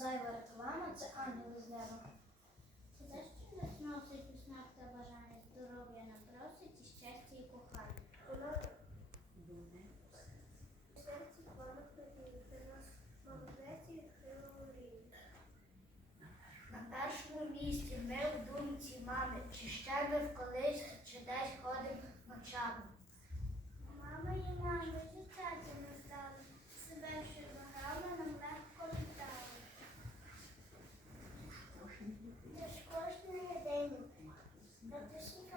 зайва реклама це ангел з неба. Це те, що нас носить у бажання здоров'я нам просить і щастя і кохання. На першому місці ми в думці мами, чи ще ми в колись, чи десь ходимо ночами. Мама і мама. Not this one?